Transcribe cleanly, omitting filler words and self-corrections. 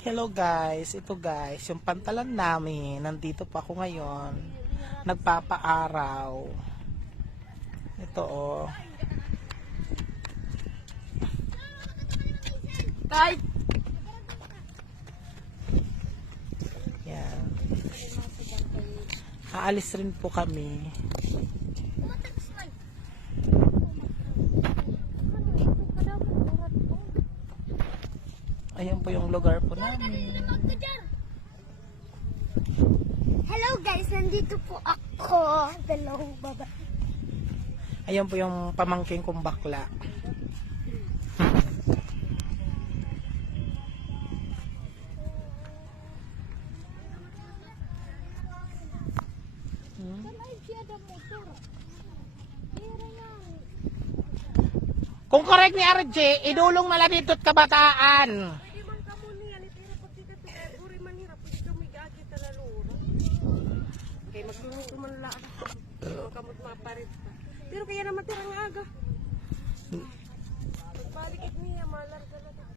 Hello guys, ito guys, yung pantalan namin, nandito pa ako ngayon, nagpapaaraw. Ito oh. Tay! Yan. Aalis rin po kami. Ayan po yung lugar po namin. Hello guys, nandito po ako. Dalawang baba. Ayan po yung pamangking kong bakla. Kung correct ni RJ, idulong na lang dito't kabataan. Pwede man ka muna yan, itira pag di ka to, kaya guri man hirap, pwede ka may gagi talalura. Okay, magluluto man lang. Kamot maparit pa. Pero kaya naman tira nga aga.